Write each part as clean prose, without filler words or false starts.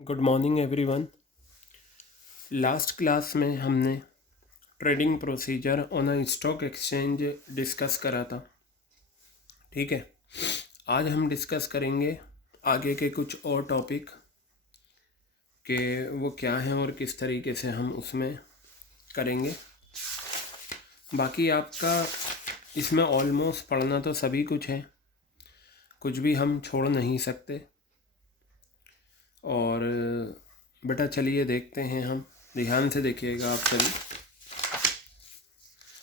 Good morning everyone. Last class में हमने trading procedure on a stock exchange discuss करा था। ठीक है, आज हम डिस्कस करेंगे आगे के कुछ और टॉपिक के वो क्या हैं और किस तरीके से हम उसमें करेंगे। बाकी आपका इसमें ऑलमोस्ट पढ़ना तो सभी कुछ है, कुछ भी हम छोड़ नहीं सकते। और बेटा चलिए देखते हैं, हम ध्यान से देखिएगा आप सभी।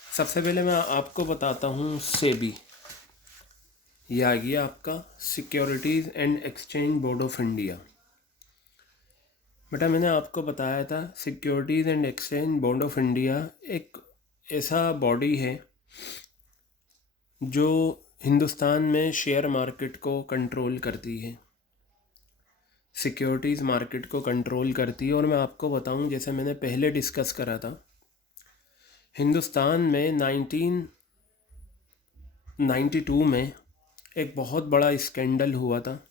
सबसे पहले मैं आपको बताता हूँ सेबी। ये आ गया आपका securities and exchange board of India. बेटा मैंने आपको बताया था securities and exchange board of India एक ऐसा बॉडी है जो हिंदुस्तान में शेयर मार्केट को कंट्रोल करती है, सिक्योरिटीज़ मार्केट को कंट्रोल करती है। और मैं आपको बताऊं, जैसे मैंने पहले डिस्कस करा था, हिंदुस्तान में 1992 में एक बहुत बड़ा स्कैंडल हुआ था।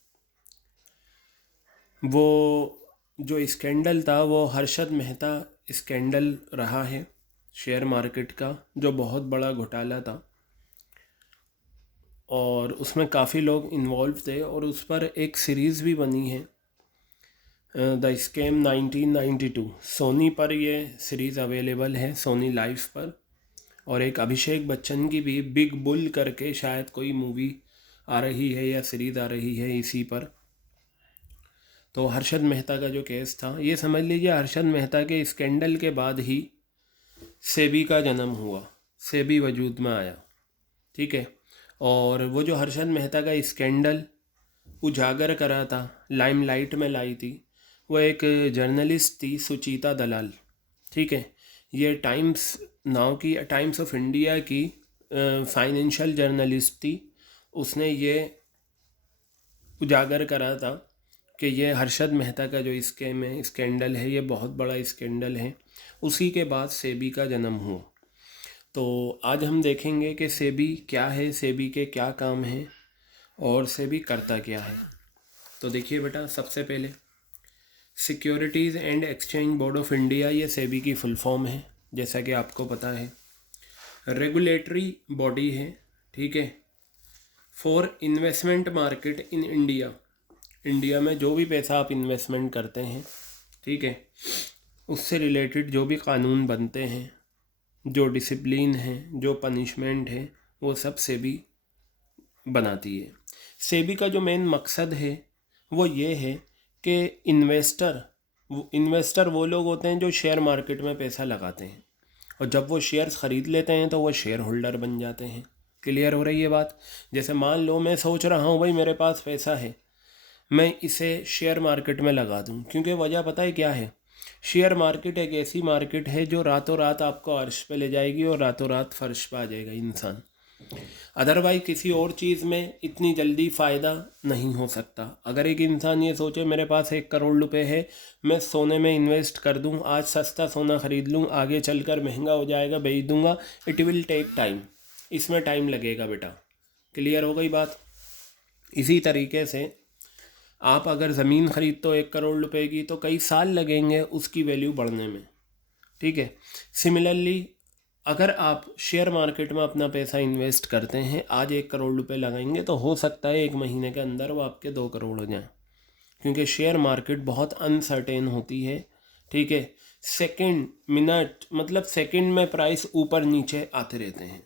वो जो स्कैंडल था वो हर्षद मेहता स्कैंडल रहा है शेयर मार्केट का, जो बहुत बड़ा घोटाला था और उसमें काफ़ी लोग इन्वॉल्व थे। और उस पर एक सीरीज़ भी बनी है, द स्कैम 1992। सोनी पर ये सीरीज़ अवेलेबल है, सोनी लाइव पर। और एक अभिषेक बच्चन की भी बिग बुल करके शायद कोई मूवी आ रही है या सीरीज़ आ रही है इसी पर। तो हर्षद मेहता का जो केस था, ये समझ लीजिए हर्षद मेहता के स्कैंडल के बाद ही सेबी का जन्म हुआ, सेबी वजूद में आया। ठीक है, और वो जो हर्षद मेहता का स्कैंडल उजागर करा था, लाइमलाइट में लाई थी, वो एक जर्नलिस्ट थी, सुचिता दलाल। ठीक है, ये टाइम्स नाउ की, टाइम्स ऑफ इंडिया की फाइनेंशियल जर्नलिस्ट थी। उसने ये उजागर करा था कि ये हर्षद मेहता का जो स्कैम है, स्कैंडल है, ये बहुत बड़ा स्कैंडल है। उसी के बाद सेबी का जन्म हुआ। तो आज हम देखेंगे कि सेबी क्या है, सेबी के क्या काम हैं और सेबी करता क्या है। तो देखिए बेटा, सबसे पहले securities and exchange board of India, ये सेबी की फुल फॉर्म है, जैसा कि आपको पता है। रेगुलेटरी बॉडी है, ठीक है, for investment market in India. India में जो भी पैसा आप इन्वेस्टमेंट करते हैं, ठीक है, उससे रिलेटेड जो भी कानून बनते हैं, जो डिसिप्लिन है, जो पनिशमेंट है, वो सब सेबी बनाती है। सेबी का जो मेन मकसद है वो ये है कि इन्वेस्टर वो लोग होते हैं जो शेयर मार्केट में पैसा लगाते हैं, और जब वो शेयर्स ख़रीद लेते हैं तो वो शेयर होल्डर बन जाते हैं। क्लियर हो रही है बात? जैसे मान लो मैं सोच रहा हूँ भाई मेरे पास पैसा है, मैं इसे शेयर मार्केट में लगा दूं, क्योंकि वजह पता है क्या है? शेयर मार्केट एक ऐसी मार्केट है जो रातों रात आपको अर्श पे ले जाएगी और रातों रात फर्श पे आ जाएगा इंसान। अदरवाइज किसी और चीज़ में इतनी जल्दी फ़ायदा नहीं हो सकता। अगर एक इंसान ये सोचे मेरे पास 1 करोड़ रुपए है, मैं सोने में इन्वेस्ट कर दूं, आज सस्ता सोना ख़रीद लूं, आगे चलकर महंगा हो जाएगा, बेच दूंगा, इट विल टेक टाइम, इसमें टाइम लगेगा बेटा। क्लियर हो गई बात? इसी तरीके से आप अगर ज़मीन ख़रीदते हो 1 करोड़ रुपए की, तो कई साल लगेंगे उसकी वैल्यू बढ़ने में। ठीक है, सिमिलरली अगर आप शेयर मार्केट में अपना पैसा इन्वेस्ट करते हैं, आज 1 करोड़ रुपए लगाएंगे तो हो सकता है 1 महीने के अंदर वो आपके 2 करोड़ हो जाएं, क्योंकि शेयर मार्केट बहुत अनसर्टेन होती है। ठीक है, सेकंड मिनट मतलब सेकंड में प्राइस ऊपर नीचे आते रहते हैं।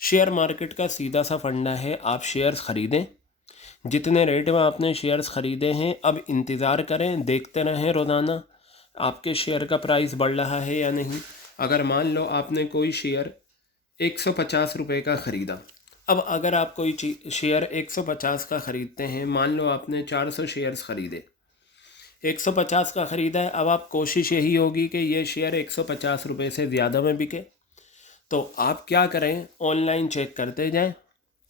शेयर मार्केट का सीधा सा फंडा है, आप शेयर्स ख़रीदें, जितने रेट में आपने शेयर्स ख़रीदे हैं अब इंतज़ार करें, देखते रहें रोज़ाना आपके शेयर का प्राइस बढ़ रहा है या नहीं। अगर मान लो आपने कोई शेयर 150 रुपये का ख़रीदा, अब अगर आप कोई शेयर 150 का ख़रीदते हैं, मान लो आपने 400 शेयर्स ख़रीदे, 150 का ख़रीदा है, अब आप कोशिश यही होगी कि ये शेयर 150 रुपये से ज़्यादा में बिके। तो आप क्या करें, ऑनलाइन चेक करते जाएं।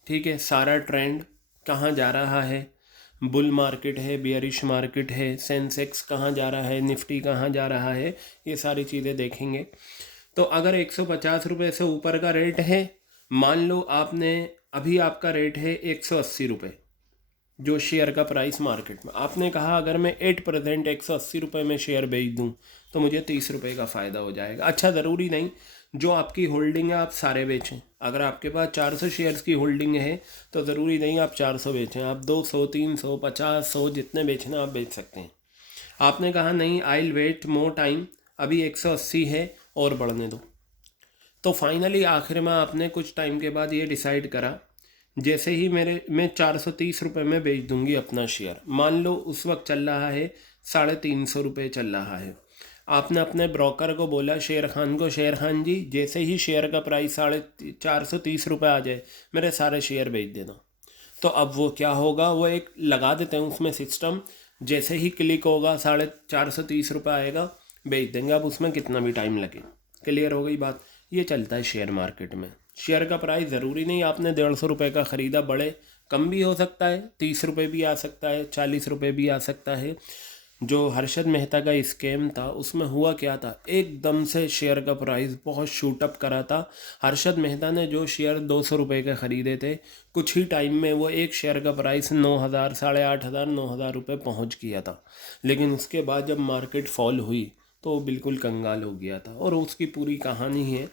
ठीक है, सारा ट्रेंड कहाँ जा रहा है, बुल मार्केट है, बियरिश मार्केट है, सेंसेक्स कहाँ जा रहा है, निफ्टी कहाँ जा रहा है, ये सारी चीज़ें देखेंगे। तो अगर 150 रुपये से ऊपर का रेट है, मान लो आपने अभी आपका रेट है 180 रुपये, जो शेयर का प्राइस मार्केट में, आपने कहा अगर मैं 8% 180 रुपये में शेयर बेच दूं तो मुझे 30 रुपये का फ़ायदा हो जाएगा। अच्छा, ज़रूरी नहीं जो आपकी होल्डिंग है आप सारे बेचें। अगर आपके पास 400 शेयर्स की होल्डिंग है तो ज़रूरी नहीं आप 400 बेचें, आप 200 300 50 100 जितने बेचना आप बेच सकते हैं। आपने कहा नहीं, I will wait more time, अभी 180 है और बढ़ने दो। तो फाइनली आखिर में आपने कुछ टाइम के बाद ये डिसाइड करा, जैसे ही मैं 430 रुपये में बेच दूंगी अपना शेयर। मान लो उस वक्त चल रहा है 350 रुपये चल रहा है। आपने अपने ब्रोकर को बोला, शेर खान को, शेर खान जी जैसे ही शेयर का प्राइस 430 रुपये आ जाए मेरे सारे शेयर बेच देना। तो अब वो क्या होगा, वो एक लगा देते हैं उसमें सिस्टम, जैसे ही क्लिक होगा 430 रुपये आएगा, बेच देंगे। अब उसमें कितना भी टाइम लगे। क्लियर हो गई बात। ये चलता है शेयर मार्केट में। शेयर का प्राइस ज़रूरी नहीं आपने 150 रुपये का ख़रीदा, बड़े कम भी हो सकता है, 30 रुपये भी आ सकता है, 40 रुपये भी आ सकता है। जो हर्षद मेहता का स्कैम था उसमें हुआ क्या था, एकदम से शेयर का प्राइस बहुत शूट अप करा था। हर्षद मेहता ने जो शेयर 200 रुपये के ख़रीदे थे, कुछ ही टाइम में वो एक शेयर का प्राइस 9,000 8,500 9,000 रुपये पहुँच गया था। लेकिन उसके बाद जब मार्केट फॉल हुई तो वो बिल्कुल कंगाल हो गया था, और उसकी पूरी कहानी है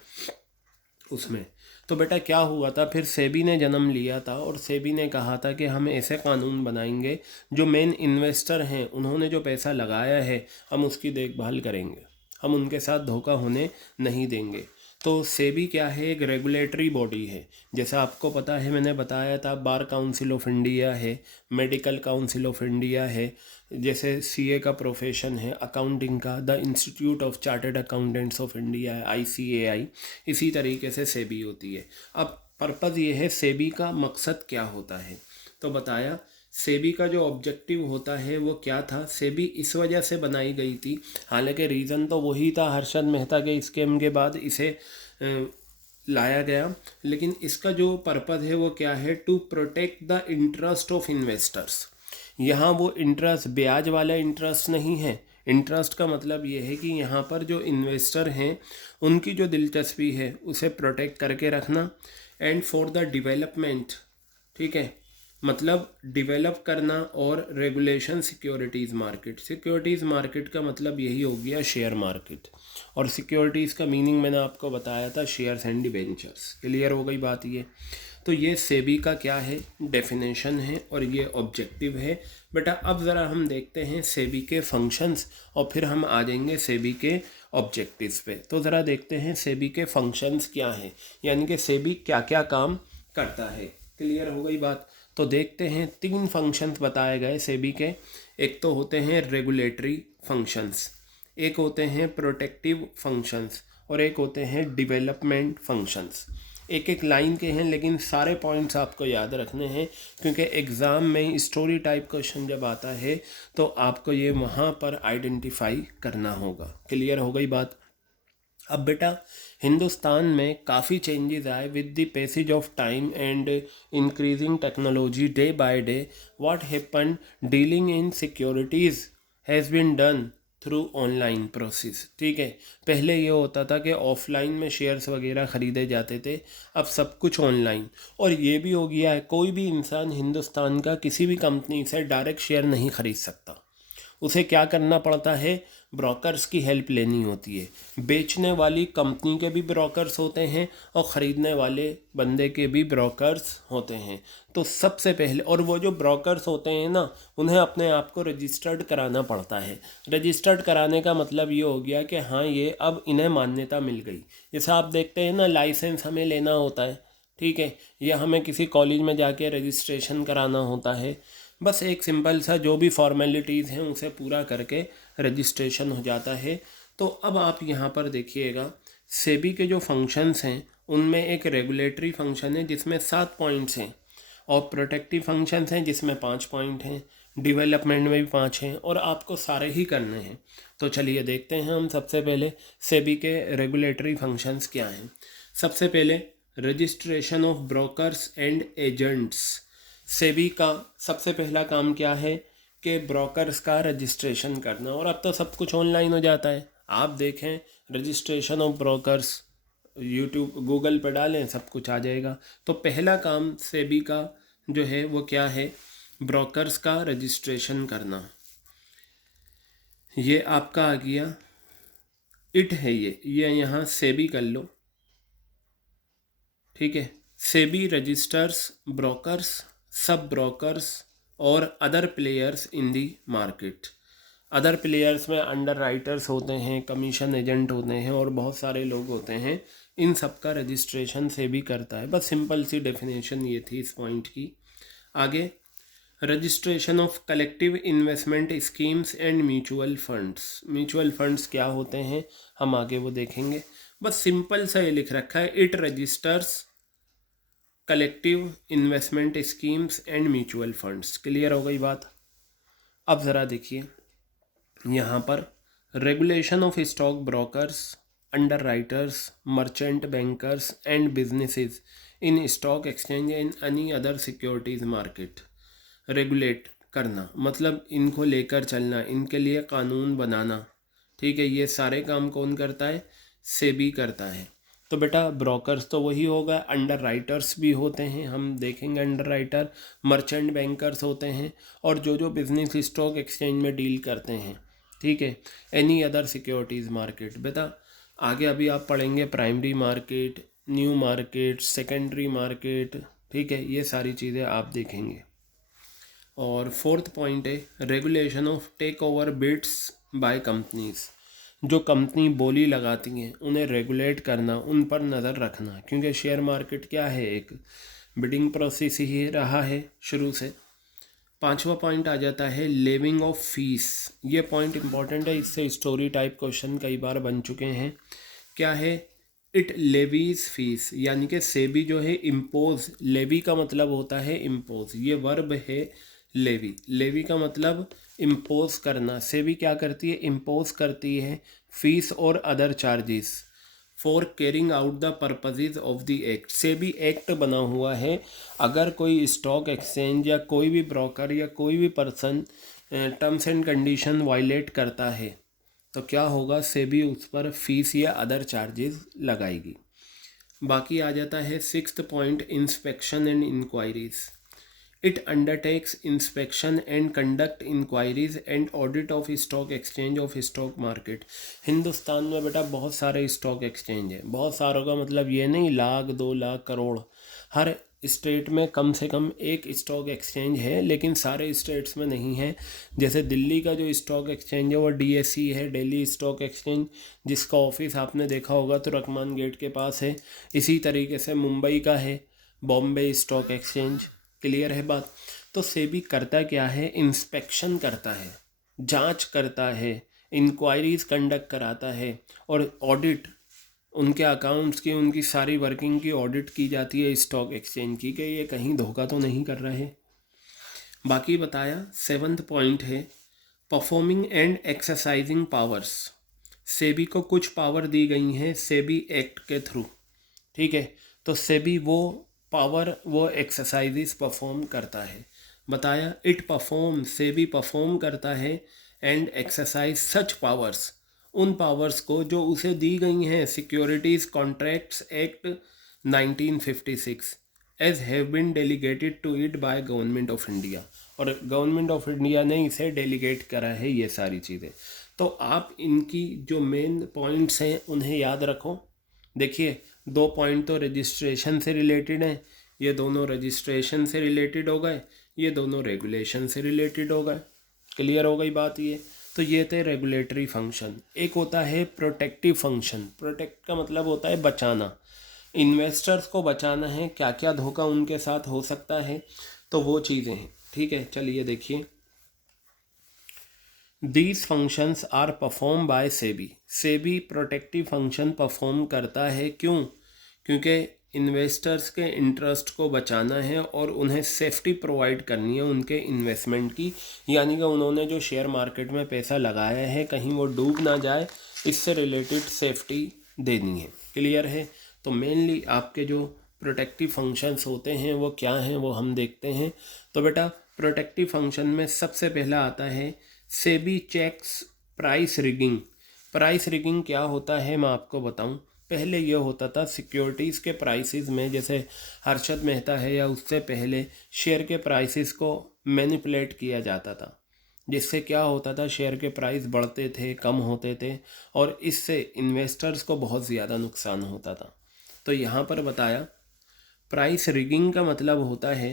उसमें। तो बेटा क्या हुआ था, फिर सेबी ने जन्म लिया था, और सेबी ने कहा था कि हम ऐसे कानून बनाएंगे जो मेन इन्वेस्टर हैं, उन्होंने जो पैसा लगाया है हम उसकी देखभाल करेंगे, हम उनके साथ धोखा होने नहीं देंगे। तो सेबी क्या है, एक रेगुलेटरी बॉडी है। जैसे आपको पता है, मैंने बताया था, बार काउंसिल ऑफ इंडिया है, मेडिकल काउंसिल ऑफ इंडिया है, जैसे सीए का प्रोफेशन है, अकाउंटिंग का the institute of chartered accountants of India है, ICAI। इसी तरीके से सेबी होती है। अब पर्पज़ ये है, सेबी का मकसद क्या होता है, तो बताया सेबी का जो ऑब्जेक्टिव होता है वो क्या था। सेबी इस वजह से बनाई गई थी, हालांकि रीज़न तो वही था, हर्षद मेहता के स्कैम के बाद इसे लाया गया, लेकिन इसका जो पर्पज़ है वो क्या है, to protect the interest of investors. यहाँ वो इंटरेस्ट ब्याज वाला इंटरेस्ट नहीं है। इंटरेस्ट का मतलब ये है कि यहाँ पर जो इन्वेस्टर हैं उनकी जो दिलचस्पी है उसे प्रोटेक्ट करके रखना, एंड फॉर द डेवलपमेंट, ठीक है, मतलब डेवलप करना, और regulation securities market. Securities market का मतलब यही हो गया शेयर मार्केट, और सिक्योरिटीज़ का मीनिंग मैंने आपको बताया था, शेयर्स एंड डिबेंचर्स। क्लियर हो गई बात ये। तो ये सेबी का क्या है, डेफिनेशन है, और ये ऑब्जेक्टिव है। बेटा अब ज़रा हम देखते हैं सेबी के फंक्शंस, और फिर हम आ जाएंगे सेबी के ऑब्जेक्टिव्स पे। तो ज़रा देखते हैं सेबी के फंक्शंस क्या हैं, यानी कि सेबी क्या क्या काम करता है। क्लियर हो गई बात। तो देखते हैं, 3 फंक्शंस बताए गए सेबी के। एक तो होते हैं रेगुलेटरी फंक्शंस, एक होते हैं प्रोटेक्टिव फंक्शंस, और एक होते हैं डेवलपमेंट फंक्शंस। एक एक लाइन के हैं, लेकिन सारे पॉइंट्स आपको याद रखने हैं, क्योंकि एग्ज़ाम में स्टोरी टाइप क्वेश्चन जब आता है तो आपको ये वहाँ पर आइडेंटिफाई करना होगा। क्लियर हो गई बात। अब बेटा हिंदुस्तान में काफ़ी चेंजेस आए with the passage of time and increasing technology day by day. What happen, dealing in securities has been done through online process. ठीक है, पहले ये होता था कि ऑफलाइन में शेयर्स वगैरह ख़रीदे जाते थे, अब सब कुछ ऑनलाइन। और ये भी हो गया है, कोई भी इंसान हिंदुस्तान का किसी भी कंपनी से डायरेक्ट शेयर नहीं ख़रीद सकता, उसे क्या करना पड़ता है, ब्रोकर्स की हेल्प लेनी होती है। बेचने वाली कंपनी के भी ब्रोकर्स होते हैं और ख़रीदने वाले बंदे के भी ब्रोकर्स होते हैं। तो सबसे पहले, और वो जो ब्रोकर्स होते हैं ना, उन्हें अपने आप को रजिस्टर्ड कराना पड़ता है। रजिस्टर्ड कराने का मतलब ये हो गया कि हाँ, ये अब इन्हें मान्यता मिल गई। जैसे आप देखते हैं ना, लाइसेंस हमें लेना होता है, ठीक है, या हमें किसी कॉलेज में जाके रजिस्ट्रेशन कराना होता है। बस एक सिंपल सा जो भी फॉर्मेलिटीज़ हैं उसे पूरा करके रजिस्ट्रेशन हो जाता है। तो अब आप यहाँ पर देखिएगा, सेबी के जो फंक्शंस हैं उनमें एक रेगुलेटरी फंक्शन है जिसमें 7 पॉइंट्स हैं, और प्रोटेक्टिव फंक्शंस हैं जिसमें 5 पॉइंट हैं, डेवलपमेंट में भी 5 हैं, और आपको सारे ही करने हैं। तो चलिए देखते हैं हम सबसे पहले सेबी के रेगुलेटरी फंक्शंस क्या हैं। सबसे पहले registration of brokers and agents. SEBI का सबसे पहला काम क्या है कि ब्रोकर्स का रजिस्ट्रेशन करना, और अब तो सब कुछ ऑनलाइन हो जाता है। आप देखें registration of brokers, YouTube Google पर डालें सब कुछ आ जाएगा। तो पहला काम सेबी का जो है वो क्या है, ब्रोकर्स का रजिस्ट्रेशन करना, ये आपका आ गया इट है। ये यहाँ सेबी कर लो, ठीक है। सेबी रजिस्टर्स ब्रोकर्स, सब ब्रोकर्स और other players in the market. Other players में अंडर राइटर्स होते हैं, कमीशन एजेंट होते हैं और बहुत सारे लोग होते हैं। इन सब का रजिस्ट्रेशन सेबी करता है। बस सिंपल सी डेफिनेशन ये थी इस पॉइंट की। आगे, registration of collective investment schemes and mutual funds. Mutual funds क्या होते हैं हम आगे वो देखेंगे। बस सिंपल सा ये लिख रखा है, it registers collective investment schemes and mutual funds. Clear हो गई बात। अब ज़रा देखिए यहाँ पर, regulation of stock brokers, underwriters, merchant bankers and businesses in stock exchange and any other securities market. Regulate करना मतलब इनको लेकर चलना, इनके लिए कानून बनाना, ठीक है। ये सारे काम कौन करता है? सेबी करता है। तो बेटा ब्रोकर्स तो वही होगा, अंडर राइटर्स भी होते हैं, हम देखेंगे अंडर राइटर, मर्चेंट बैंकर्स होते हैं और जो बिजनेस स्टॉक एक्सचेंज में डील करते हैं, ठीक है। एनी अदर सिक्योरिटीज़ मार्केट, बेटा आगे अभी आप पढ़ेंगे primary market, new market, secondary market, ठीक है। ये सारी चीज़ें आप देखेंगे। और फोर्थ पॉइंट है regulation of takeover bids by companies. जो कंपनी बोली लगाती हैं उन्हें रेगुलेट करना, उन पर नज़र रखना, क्योंकि शेयर मार्केट क्या है, एक बिडिंग प्रोसेस ही रहा है शुरू से। पांचवा पॉइंट आ जाता है लेविंग ऑफ फीस। ये पॉइंट इंपॉर्टेंट है, इससे स्टोरी टाइप क्वेश्चन कई बार बन चुके हैं। क्या है? इट लेवीज फीस, यानी कि सेबी जो है इम्पोज, लेवी का मतलब होता है इम्पोज, ये वर्ब है लेवी। लेवी का मतलब इम्पोज करना। सेबी क्या करती है? इम्पोज करती है फीस और other charges for carrying out the purposes of the act. SEBI act बना हुआ है, अगर कोई स्टॉक एक्सचेंज या कोई भी ब्रोकर या कोई भी person terms and condition violate करता है तो क्या होगा? सेबी उस पर फीस या अदर चार्जेस लगाएगी। बाकी आ जाता है sixth point, inspection and inquiries. It undertakes inspection and conduct inquiries and audit of stock exchange of stock market. Hindustan में बेटा बहुत सारे स्टॉक एक्सचेंज है। बहुत सारों का मतलब ये नहीं 1,00,000, 2,00,000, करोड़। हर स्टेट में कम से कम एक स्टॉक एक्सचेंज है, लेकिन सारे स्टेट्स में नहीं है। जैसे दिल्ली का जो स्टॉक एक्सचेंज है वो DSE है, दिल्ली स्टॉक एक्सचेंज, जिसका ऑफिस आपने देखा होगा तुर्कमान गेट के पास है। इसी तरीके से मुंबई का है बॉम्बे स्टॉक एक्सचेंज। क्लियर है बात। तो सेबी करता क्या है? इंस्पेक्शन करता है, जांच करता है, इंक्वायरीज कंडक्ट कराता है और ऑडिट, उनके अकाउंट्स की, उनकी सारी वर्किंग की ऑडिट की जाती है स्टॉक एक्सचेंज की, कि ये कहीं धोखा तो नहीं कर रहे। बाकी बताया। सेवंथ पॉइंट है performing and exercising powers. SEBI को कुछ पावर दी गई हैं सेबी एक्ट के थ्रू, ठीक है। तो सेबी वो पावर, वो एक्सरसाइजेस परफॉर्म करता है। बताया इट परफॉर्म, सेबी परफॉर्म करता है एंड एक्सरसाइज सच पावर्स, उन पावर्स को जो उसे दी गई हैं securities contracts act 1956 as have been delegated to it by government of India. और गवर्नमेंट ऑफ इंडिया ने इसे डेलीगेट करा है ये सारी चीज़ें। तो आप इनकी जो मेन पॉइंट्स हैं उन्हें याद रखो। देखिए 2 पॉइंट तो रजिस्ट्रेशन से रिलेटेड हैं, ये दोनों रजिस्ट्रेशन से रिलेटेड हो गए, ये दोनों रेगुलेशन से रिलेटेड हो गए। क्लियर हो गई बात ये। तो ये थे रेगुलेटरी फंक्शन। एक होता है प्रोटेक्टिव फंक्शन। प्रोटेक्ट का मतलब होता है बचाना, इन्वेस्टर्स को बचाना है, क्या क्या धोखा उनके साथ हो सकता है, तो वो चीज़ें हैं, ठीक है। चलिए देखिए, these functions are perform by SEBI. SEBI protective function perform करता है, क्यों? क्योंकि इन्वेस्टर्स के इंटरेस्ट को बचाना है और उन्हें सेफ्टी प्रोवाइड करनी है उनके इन्वेस्टमेंट की, यानी कि उन्होंने जो शेयर मार्केट में पैसा लगाया है कहीं वो डूब ना जाए, इससे रिलेटेड सेफ्टी देनी है। क्लियर है। तो मेनली आपके जो प्रोटेक्टिव फंक्शंस होते हैं वो क्या हैं वो हम देखते हैं। तो बेटा प्रोटेक्टिव फंक्शन में सबसे पहला आता है SEBI checks price rigging. Price rigging क्या होता है मैं आपको बताऊं। पहले ये होता था सिक्योरिटीज़ के प्राइसेस में, जैसे हर्षद मेहता है या उससे पहले, शेयर के प्राइसेस को मैनिपुलेट किया जाता था, जिससे क्या होता था शेयर के प्राइस बढ़ते थे, कम होते थे, और इससे इन्वेस्टर्स को बहुत ज़्यादा नुकसान होता था। तो यहाँ पर बताया प्राइस रिगिंग का मतलब होता है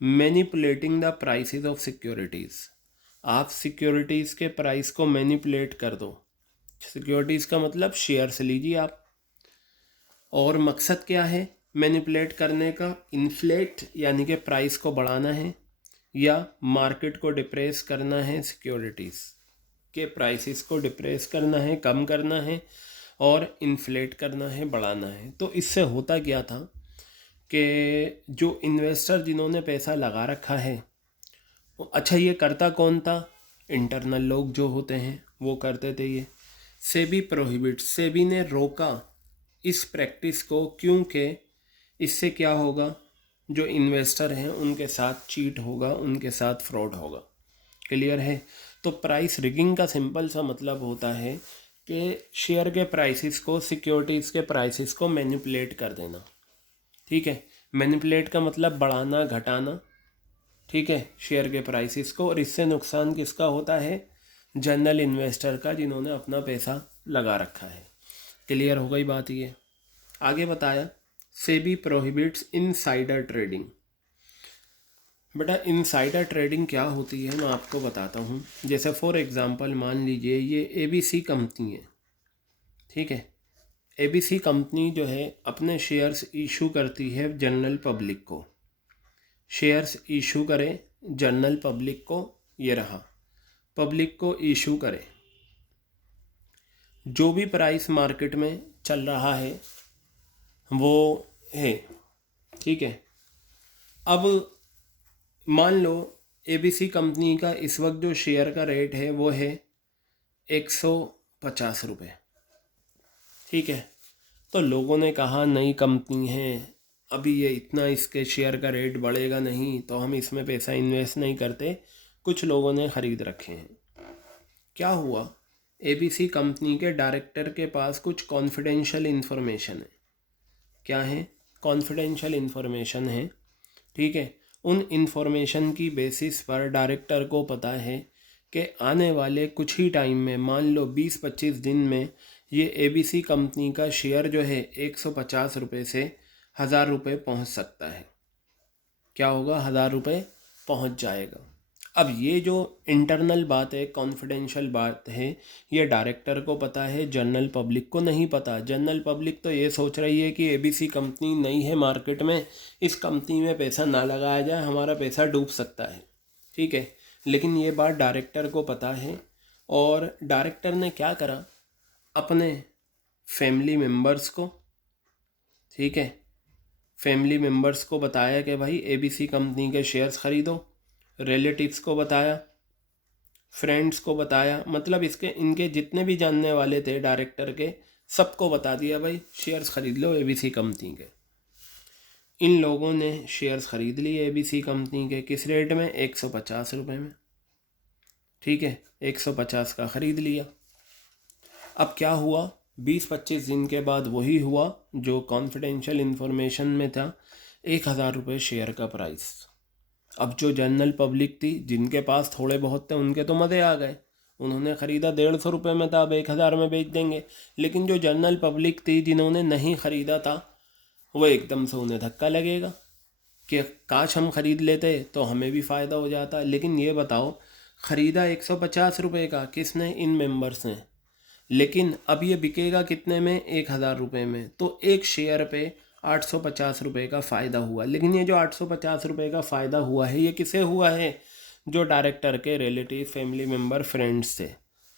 manipulating the prices of securities. आप सिक्योरिटीज़ के प्राइस को मैनिपुलेट कर दो। सिक्योरिटीज़ का मतलब शेयर्स लीजिए आप, और मकसद क्या है मैनिपुलेट करने का? इन्फ्लेट यानी कि प्राइस को बढ़ाना है, या मार्केट को डिप्रेस करना है, सिक्योरिटीज़ के प्राइसेस को डिप्रेस करना है, कम करना है, और इन्फ्लेट करना है, बढ़ाना है। तो इससे होता क्या था कि जो इन्वेस्टर जिन्होंने पैसा लगा रखा है, अच्छा ये करता कौन था? इंटरनल लोग जो होते हैं वो करते थे ये। सेबी प्रोहिबिट, सेबी ने रोका इस प्रैक्टिस को, क्योंकि इससे क्या होगा, जो इन्वेस्टर हैं उनके साथ चीट होगा, उनके साथ फ्रॉड होगा। क्लियर है? तो प्राइस रिगिंग का सिंपल सा मतलब होता है कि शेयर के प्राइसेस को, सिक्योरिटीज़ के प्राइसेस को मैनिपुलेट कर देना। ठीक है, मैनिपुलेट का मतलब बढ़ाना, घटाना, ठीक है, शेयर के प्राइसेस को, और इससे नुकसान किसका होता है? जनरल इन्वेस्टर का, जिन्होंने अपना पैसा लगा रखा है। क्लियर हो गई बात ये? आगे बताया सेबी प्रोहिबिट्स इनसाइडर ट्रेडिंग। बेटा इनसाइडर ट्रेडिंग क्या होती है मैं आपको बताता हूँ। जैसे फॉर एग्ज़ाम्पल मान लीजिए ये एबीसी कंपनी है, ठीक है। एबीसी कंपनी जो है अपने शेयर्स इशू करती है जनरल पब्लिक को। शेयर्स इशू करे जनरल पब्लिक को, ये रहा, पब्लिक को इशू करे। जो भी प्राइस मार्केट में चल रहा है वो है, ठीक है। अब मान लो एबीसी कंपनी का इस वक्त जो शेयर का रेट है वो है 150 रुपये, ठीक है। तो लोगों ने कहा नई कंपनी है, अभी ये इतना इसके शेयर का रेट बढ़ेगा नहीं, तो हम इसमें पैसा इन्वेस्ट नहीं करते। कुछ लोगों ने ख़रीद रखे हैं। क्या हुआ, एबीसी कंपनी के डायरेक्टर के पास कुछ कॉन्फिडेंशियल इन्फॉर्मेशन है। क्या है? कॉन्फिडेंशियल इन्फॉर्मेशन है, ठीक है। उन इन्फॉर्मेशन की बेसिस पर डायरेक्टर को पता है कि आने वाले कुछ ही टाइम में, मान लो 20-25 दिन में, ये एबीसी कंपनी का शेयर जो है 150 रुपये से 1000 रुपये पहुँच सकता है। क्या होगा? 1000 रुपये पहुँच जाएगा। अब ये जो इंटरनल बात है, कॉन्फिडेंशियल बात है, ये डायरेक्टर को पता है, जनरल पब्लिक को नहीं पता। जनरल पब्लिक तो ये सोच रही है कि एबीसी कंपनी नई है मार्केट में, इस कंपनी में पैसा ना लगाया जाए, हमारा पैसा डूब सकता है, ठीक है। लेकिन ये बात डायरेक्टर को पता है, और डायरेक्टर ने क्या करा, अपने फैमिली मेम्बर्स को, ठीक है, फैमिली मेम्बर्स को बताया कि भाई एबीसी कंपनी के शेयर्स ख़रीदो। रिलेटिव्स को बताया, फ्रेंड्स को बताया, मतलब इसके इनके जितने भी जानने वाले थे डायरेक्टर के, सबको बता दिया भाई शेयर्स ख़रीद लो एबीसी कंपनी के। इन लोगों ने शेयर्स ख़रीद लिए एबीसी कंपनी के। किस रेट में? 150 रुपये में, ठीक है। 150 का ख़रीद लिया। अब क्या हुआ, 20-25 दिन के बाद वही हुआ जो कॉन्फिडेंशियल इन्फॉर्मेशन में था, 1000 रुपये शेयर का प्राइस। अब जो जनरल पब्लिक थी, जिनके पास थोड़े बहुत थे, उनके तो मज़े आ गए, उन्होंने ख़रीदा 150 रुपये में था, अब 1000 में बेच देंगे। लेकिन जो जनरल पब्लिक थी, जिन्होंने नहीं ख़रीदा था, वो एकदम से उन्हें धक्का लगेगा कि काश हम ख़रीद लेते तो हमें भी फ़ायदा हो जाता। लेकिन ये बताओ, ख़रीदा 150 रुपये का किसने? इन मेंबर्स ने। लेकिन अब ये बिकेगा कितने में? 1000 रुपये में। तो एक शेयर पे 850 रुपये का फ़ायदा हुआ। लेकिन ये जो 850 रुपये का फ़ायदा हुआ है, ये किसे हुआ है? जो डायरेक्टर के रिलेटिव, फैमिली मेम्बर, फ्रेंड्स थे।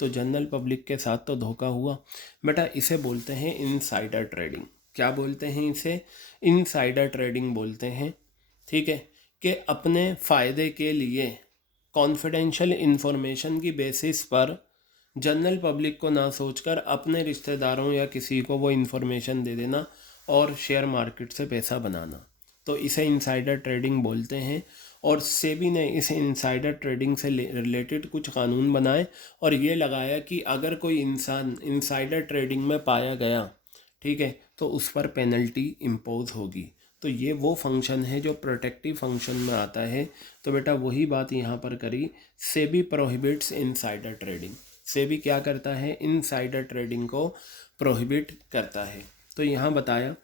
तो जनरल पब्लिक के साथ तो धोखा हुआ। बेटा इसे बोलते हैं इनसाइडर ट्रेडिंग। क्या बोलते हैं इसे? इनसाइडर ट्रेडिंग बोलते हैं, ठीक है। कि अपने फ़ायदे के लिए कॉन्फिडेंशियल इन्फॉर्मेशन की बेसिस पर जनरल पब्लिक को ना सोचकर अपने रिश्तेदारों या किसी को वो इन्फॉर्मेशन दे देना और शेयर मार्केट से पैसा बनाना। तो इसे इनसाइडर ट्रेडिंग बोलते हैं। और सेबी ने इस इनसाइडर ट्रेडिंग से रिलेटेड कुछ कानून बनाए और ये लगाया कि अगर कोई इंसान इनसाइडर ट्रेडिंग में पाया गया, ठीक है, तो उस पर पेनल्टी इम्पोज होगी। तो ये वो फंक्शन है जो प्रोटेक्टिव फंक्शन में आता है। तो बेटा वही बात यहाँ पर करी, SEBI prohibits insider trading. SEBI क्या करता है, इनसाइडर ट्रेडिंग को प्रोहिबिट करता है। तो यहाँ बताया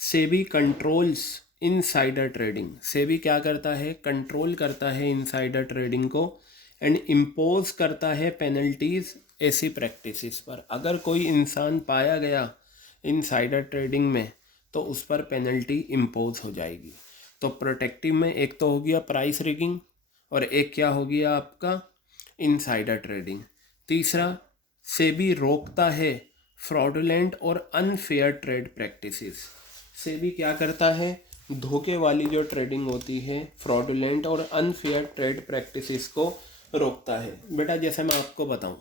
SEBI controls insider trading. SEBI क्या करता है, कंट्रोल करता है इनसाइडर ट्रेडिंग को एंड इम्पोज करता है पेनल्टीज ऐसी प्रैक्टिसेस पर। अगर कोई इंसान पाया गया इनसाइडर ट्रेडिंग में तो उस पर पेनल्टी इम्पोज हो जाएगी। तो प्रोटेक्टिव में एक तो हो गया प्राइस रिगिंग और एक क्या हो गया आपका इनसाइडर ट्रेडिंग। तीसरा, सेबी रोकता है फ्रॉडुलेंट और अनफेयर ट्रेड प्रैक्टिसेस। सेबी क्या करता है, धोखे वाली जो ट्रेडिंग होती है, फ्रॉडुलेंट और अनफेयर ट्रेड प्रैक्टिसेस को रोकता है। बेटा जैसे मैं आपको बताऊं,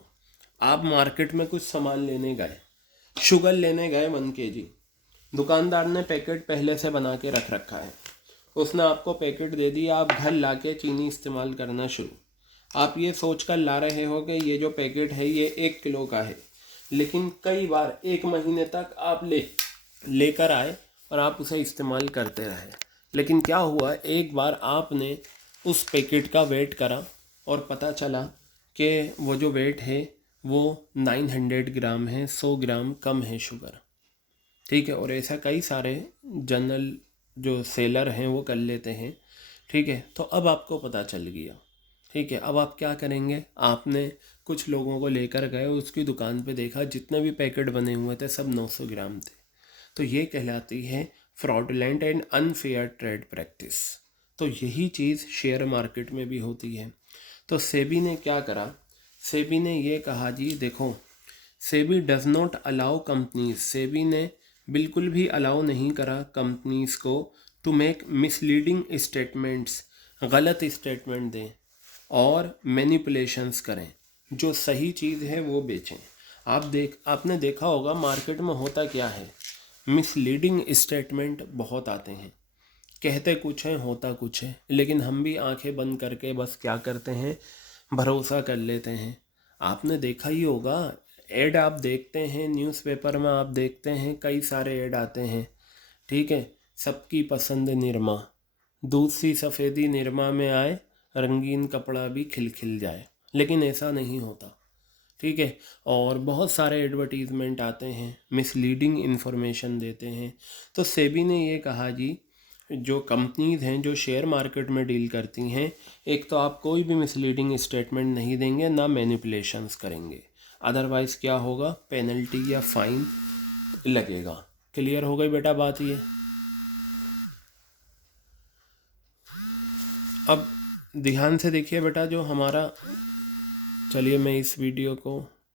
आप मार्केट में कुछ सामान लेने गए, शुगर लेने गए 1 kg, दुकानदार ने पैकेट पहले से बना के रख रखा है, उसने आपको पैकेट दे दिया, आप घर लाके चीनी इस्तेमाल करना शुरू। आप ये सोच कर ला रहे हो कि ये जो पैकेट है ये 1 किलो का है, लेकिन कई बार 1 महीने तक आप लेकर आए और आप उसे इस्तेमाल करते रहे। लेकिन क्या हुआ, एक बार आपने उस पैकेट का वेट करा और पता चला कि वो जो वेट है वो 900 ग्राम है, 100 ग्राम कम है शुगर। ठीक है, और ऐसा कई सारे जनरल जो सेलर हैं वो कर लेते हैं। ठीक है, तो अब आपको पता चल गया। ठीक है, अब आप क्या करेंगे, आपने कुछ लोगों को लेकर गए, उसकी दुकान पे देखा जितने भी पैकेट बने हुए थे सब 900 ग्राम थे। तो ये कहलाती है fraudulent and unfair trade practice. तो यही चीज़ शेयर मार्केट में भी होती है। तो सेबी ने क्या करा, सेबी ने ये कहा जी देखो, SEBI does not allow companies, SEBI ने बिल्कुल भी अलाउ नहीं करा कंपनीज को टू मेक मिसलीडिंग स्टेटमेंट्स, गलत स्टेटमेंट दें और मैनिपुलेशंस करें, जो सही चीज़ है वो बेचें। आपने देखा होगा मार्केट में होता क्या है, मिसलीडिंग स्टेटमेंट बहुत आते हैं, कहते कुछ है होता कुछ है, लेकिन हम भी आंखें बंद करके बस क्या करते हैं, भरोसा कर लेते हैं। आपने देखा ही होगा, ऐड आप देखते हैं न्यूज़पेपर में, आप देखते हैं कई सारे ऐड आते हैं। ठीक है, सबकी पसंद निरमा, दूध सी सफ़ेदी निरमा में आए, रंगीन कपड़ा भी खिल जाए, लेकिन ऐसा नहीं होता। ठीक है, और बहुत सारे एडवर्टीज़मेंट आते हैं, मिसलीडिंग इन्फॉर्मेशन देते हैं। तो सेबी ने ये कहा जी, जो कंपनीज हैं जो शेयर मार्केट में डील करती हैं, एक तो आप कोई भी मिसलीडिंग स्टेटमेंट नहीं देंगे, ना मैनिपुलेशंस करेंगे, अदरवाइज़ क्या होगा, पेनल्टी या फाइन लगेगा। क्लियर हो गई बेटा बात ये। अब ध्यान से देखिए बेटा, जो हमारा, चलिए मैं इस वीडियो को